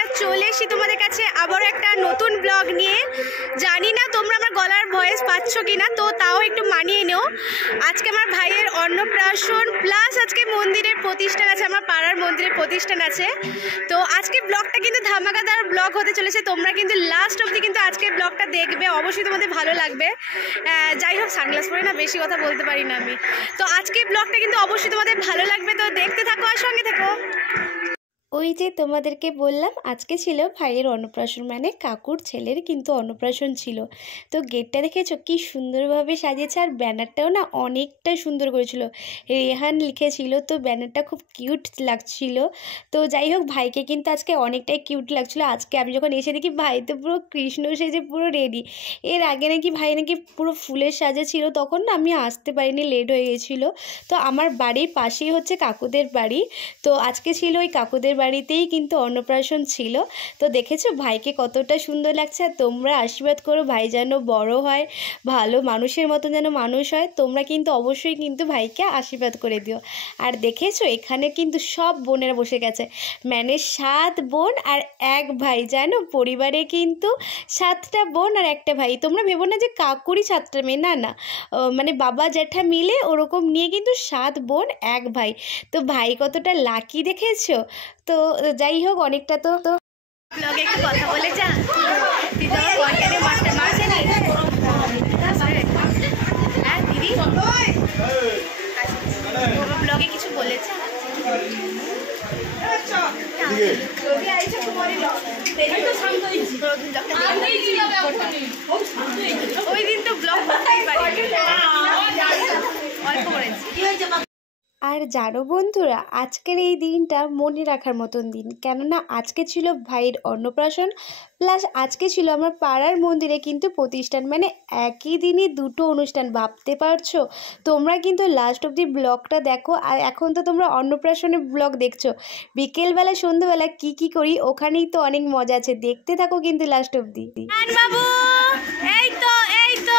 আজ চলে এসেছি তোমাদের কাছে আবারও একটা নতুন ব্লগ নিয়ে। জানি না তোমরা আমার গলার ভয়েস পাচ্ছ কি না, তো তাও একটু মানিয়ে নেও। আজকে আমার ভাইয়ের অন্নপ্রাশন প্লাস আজকে মন্দিরের প্রতিষ্ঠান আছে, আমার পাড়ার মন্দিরের প্রতিষ্ঠান আছে। তো আজকে ব্লগটা কিন্তু ধামাকাদার ব্লগ হতে চলেছে। তোমরা কিন্তু লাস্ট অবধি কিন্তু আজকে ব্লগটা দেখবে, অবশ্যই তোমাদের ভালো লাগবে। যাই হোক, সানগ্লাস পরে না বেশি কথা বলতে পারি না আমি। তো আজকে ব্লগটা কিন্তু অবশ্যই তোমাদের ভালো লাগবে, তো দেখতে থাকো আর সঙ্গে থাকো। ওই যে তোমাদেরকে বললাম আজকে ছিল ভাইয়ের অন্নপ্রাশন, মানে কাকুর ছেলের কিন্তু অন্নপ্রাশন ছিল। তো গেটটা দেখেছো কি সুন্দরভাবে সাজিয়েছে, আর ব্যানারটাও না অনেকটা সুন্দর করেছিল, রেহান লিখেছিল। তো ব্যানারটা খুব কিউট লাগছিল। তো যাই হোক, ভাইকে কিন্তু আজকে অনেকটাই কিউট লাগছিলো। আজকে আমি যখন এসে দেখি ভাই তো পুরো কৃষ্ণ সেজে পুরো রেডি। এর আগে নাকি ভাই নাকি পুরো ফুলের সাজে ছিল, তখন না আমি আসতে পারিনি, লেট হয়ে গেছিলো। তো আমার বাড়ির পাশেই হচ্ছে কাকুদের বাড়ি। তো আজকে ছিল ওই কাকুদের বাড়িতেই কিন্তু অন্নপ্রাশন ছিল। তো দেখেছো ভাইকে কতটা সুন্দর লাগছে। আর তোমরা আশীর্বাদ করো ভাই যেন বড় হয়, ভালো মানুষের মতন যেন মানুষ হয়। তোমরা কিন্তু অবশ্যই কিন্তু ভাইকে আশীর্বাদ করে দিও। আর দেখেছো এখানে কিন্তু সব বোনেরা বসে গেছে, মানে 7 বোন আর 1 ভাই। জানো পরিবারে কিন্তু 7টা বোন আর একটা ভাই। তোমরা ভেবো না যে কাকুরই 7টা মেয়ে, না না, মানে বাবা জ্যাঠা মিলে ওরকম নিয়ে কিন্তু 7 বোন 1 ভাই। তো ভাই কতটা লাকি দেখেছো। তো যাই হোক, অনেকটা তো ব্লগে একটু কথা বলে যা। তুই তো আমার কন্টেন্টে মাস্টার মারছে নি। হ্যাঁ দিদি, ব্লগে কিছু বলেছে? ওই দিন তো ব্লগ করতেই পারি, অল্প করেছি। আর জানো বন্ধুরা, আজকের এই দিনটা মনে রাখার মতন দিন, কেননা আজকে ছিল ভাইয়ের অন্নপ্রাশন প্লাস আজকে ছিল আমার পাড়ার মন্দিরে কিন্তু প্রতিষ্ঠান, মানে একই দিনই দুটো অনুষ্ঠান। ভাবতে পারছো? তোমরা কিন্তু লাস্ট অবধি ব্লগটা দেখো। আর এখন তো তোমরা অন্নপ্রাশনের ব্লগ দেখছো, বিকেলবেলা সন্ধ্যেবেলা কি কি করি ওখানেই তো অনেক মজা আছে। দেখতে থাকো কিন্তু লাস্ট অবধি। বাবু এই তো এই তো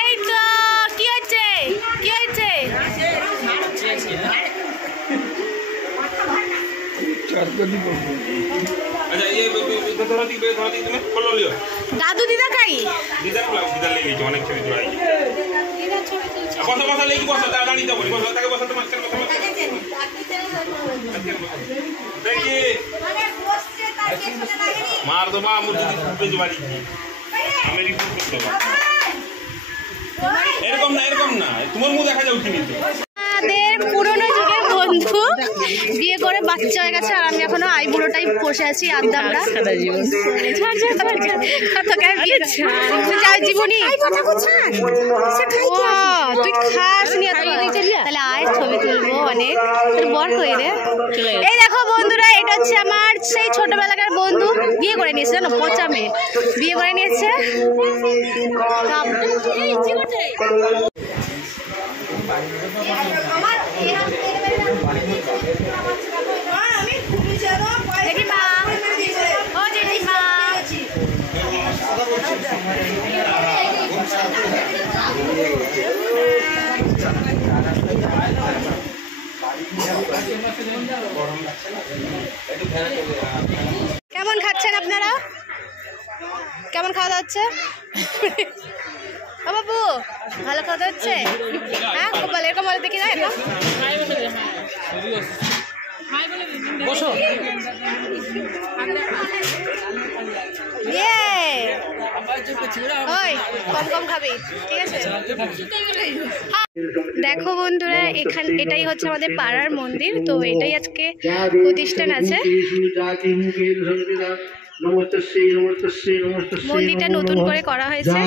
এই তো কি হচ্ছে কি হচ্ছে? দাদু দিদা খাই অনেক ছবি মার দো মা এরকম না এরকম না, তোমার মুখ দেখা যাচ্ছে আমাদের পুরনো যুগের বন্ধু বিয়ে করে বাচ্চা হয়ে গেছে, আর আমি এখনো আইবুড়োটাই বসে আছি আড্ডা। জীবনী তুই খাস নি, তাহলে আয় ছবি তুলবো অনেক। বর কই রে? এই দেখো বন্ধুরা, এটা হচ্ছে আমার সেই ছোটবেলাকার বন্ধু, বিয়ে করে নিয়েছে জানো, পচা মেয়ে বিয়ে করে নিয়েছে। কেমন খাচ্ছেন আপনারা? কেমন খাওয়া দাওয়া হচ্ছে? বাবু ভালো খাওয়া দাওয়া হচ্ছে? হ্যাঁ কপাল এরকম বলে দেখি না এখন। বসো। কম কম খাবি, ঠিক আছে? দেখো বন্ধুরা, এটাই হচ্ছে আমাদের পাড়ার মন্দির। তো এটাই আজকে প্রতিষ্ঠান আছে। মন্দিরটা নতুন করে করা হয়েছে।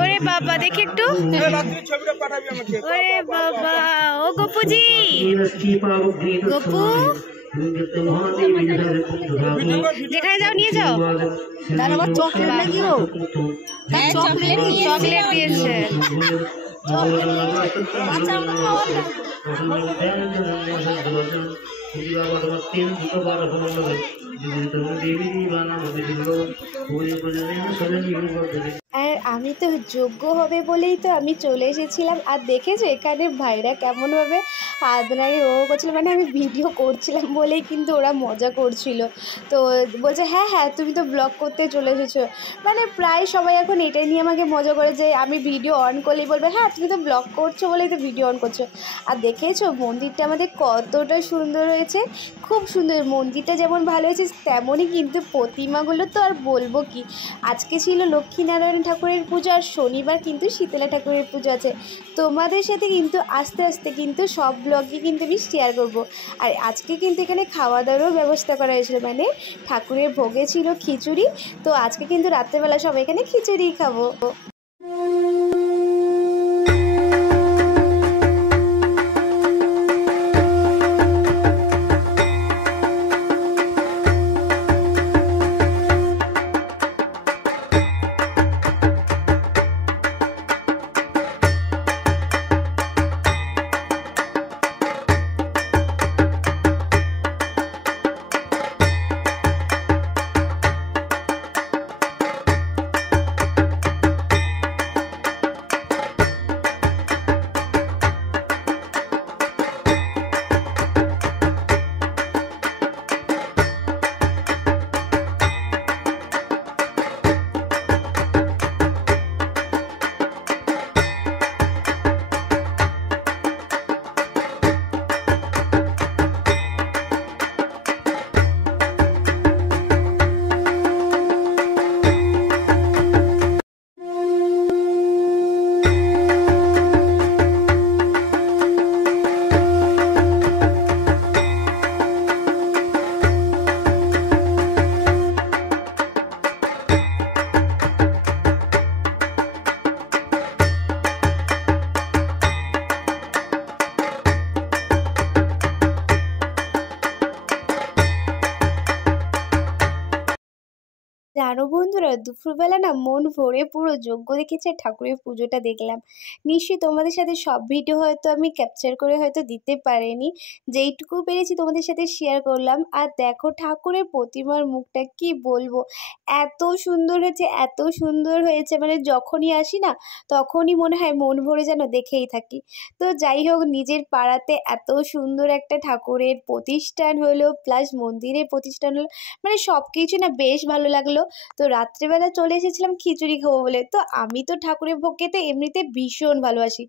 ওরে বাবা দেখি একটু, ওরে বাবা, ও গপুজি, গপু যেখানে যাও নিয়ে যাও। চকলেট লাগিও, চকলেট দিয়েছে। আর আমি তো যোগ্য হবে বলেই তো আমি চলে এসেছিলাম। আর দেখেছো এখানে ভাইরা কেমনভাবে হাত নাড়ি ও করছিল, মানে আমি ভিডিও করছিলাম বলেই কিন্তু ওরা মজা করছিল। তো বলছে হ্যাঁ হ্যাঁ তুমি তো ব্লগ করতে চলে এসেছো, মানে প্রায় সবাই এখন এটাই নিয়ে আমাকে মজা করে যে আমি ভিডিও অন করলেই বলবে হ্যাঁ তুমি তো ব্লগ করছো বলেই তো ভিডিও অন করছো। আর দেখেছো মন্দিরটা আমাদের কতটা সুন্দর হয়েছে, খুব সুন্দর। মন্দিরটা যেমন ভালো হয়েছে তেমনই কিন্তু প্রতিমাগুলো তো আর বলবো কি। আজকে ছিল লক্ষ্মীনারায়ণ ঠাকুরের পুজো, আর শনিবার কিন্তু শীতলা ঠাকুরের পুজো আছে। তোমাদের সাথে কিন্তু আস্তে আস্তে কিন্তু সব ব্লগে কিন্তু আমি শেয়ার করব। আর আজকে কিন্তু এখানে খাওয়া দাওয়ারও ব্যবস্থা করা হয়েছিল, মানে ঠাকুরের ভোগে ছিল খিচুড়ি। তো আজকে কিন্তু রাত্রেবেলা সবাই এখানে খিচুড়ি খাবো। জানো বন্ধুরা, দুপুরবেলা না মন ভরে পুরো যজ্ঞ দেখেছে, ঠাকুরের পুজোটা দেখলাম। নিশ্চয়ই তোমাদের সাথে সব ভিডিও হয়তো আমি ক্যাপচার করে হয়তো দিতে পারিনি, যেইটুকু পেরেছি তোমাদের সাথে শেয়ার করলাম। আর দেখো ঠাকুরের প্রতিমার মুখটা কি বলবো, এত সুন্দর হয়েছে, এত সুন্দর হয়েছে, মানে যখনই আসি না তখনই মনে হয় মন ভরে যেন দেখেই থাকি। তো যাই হোক, নিজের পাড়াতে এত সুন্দর একটা ঠাকুরের প্রতিষ্ঠান হলো, প্লাস মন্দিরের প্রতিষ্ঠান হলো, মানে সব কিছু না বেশ ভালো লাগলো। তো রাত্রেবেলা চলে এসেছিলাম খিচুড়ি খাবো বলে। তো আমি তো ঠাকুরের ভোগ খেতে এমনিতে ভীষণ ভালোবাসি,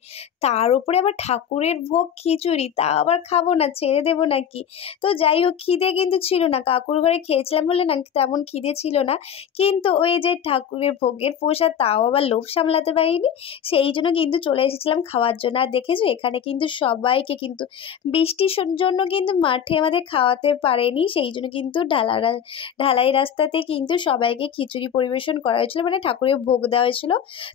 তার উপরে আবার ঠাকুরের ভোগ খিচুড়ি, তা আবার খাবো না, ছেড়ে দেবো নাকি। তো যাই হোক, খিদে কিন্তু ছিল না, কাকুর ঘরে খেয়েছিলাম বলে না তেমন খিদে ছিল না, কিন্তু ওই যে ঠাকুরের ভোগের প্রসাদ তাও আবার লোভ সামলাতে পারিনি, সেই জন্য কিন্তু চলে এসেছিলাম খাওয়ার জন্য। আর দেখেছো এখানে কিন্তু সবাইকে কিন্তু বৃষ্টির জন্য কিন্তু মাঠে আমাদের খাওয়াতে পারেনি, সেই জন্য কিন্তু ঢালাই রাস্তাতে কিন্তু সবাইকে খিচুড়ি পরিবেশন করা হয়েছিল, মানে ঠাকুরের ভোগ দেওয়া হয়েছিল।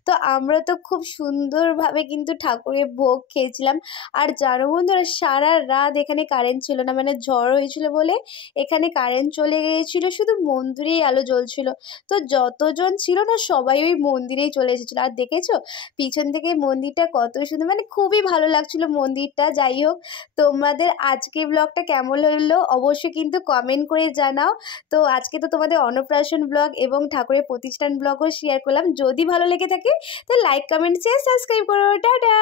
তো আমরা তো খুব সুন্দরভাবে কিন্তু ঠাকুরের ভোগ খেয়েছিলাম। আর জানো বন্ধুরা, সারা রাত এখানে কারেন্ট ছিল না, মানে ঝড় হয়েছিল বলে এখানে কারেন্ট চলে গিয়েছিল, শুধু মন্দিরেই আলো জ্বলছিল। তো যতজন ছিল না সবাই ওই মন্দিরেই চলে এসেছিলো। আর দেখেছো পিছন থেকে মন্দিরটা কত সুন্দর, মানে খুবই ভালো লাগছিল মন্দিরটা। যাই হোক, তোমাদের আজকে ব্লগটা কেমন হলো অবশ্যই কিন্তু কমেন্ট করে জানাও। তো আজকে তো তোমাদের অন্নপ্রাশন ব্লগ এবং ঠাকুরের প্রতিষ্ঠান ব্লগও শেয়ার করলাম। যদি ভালো লেগে থাকে তো লাইক, কমেন্ট, শেয়ার, সাবস্ক্রাইব করো। টাটা।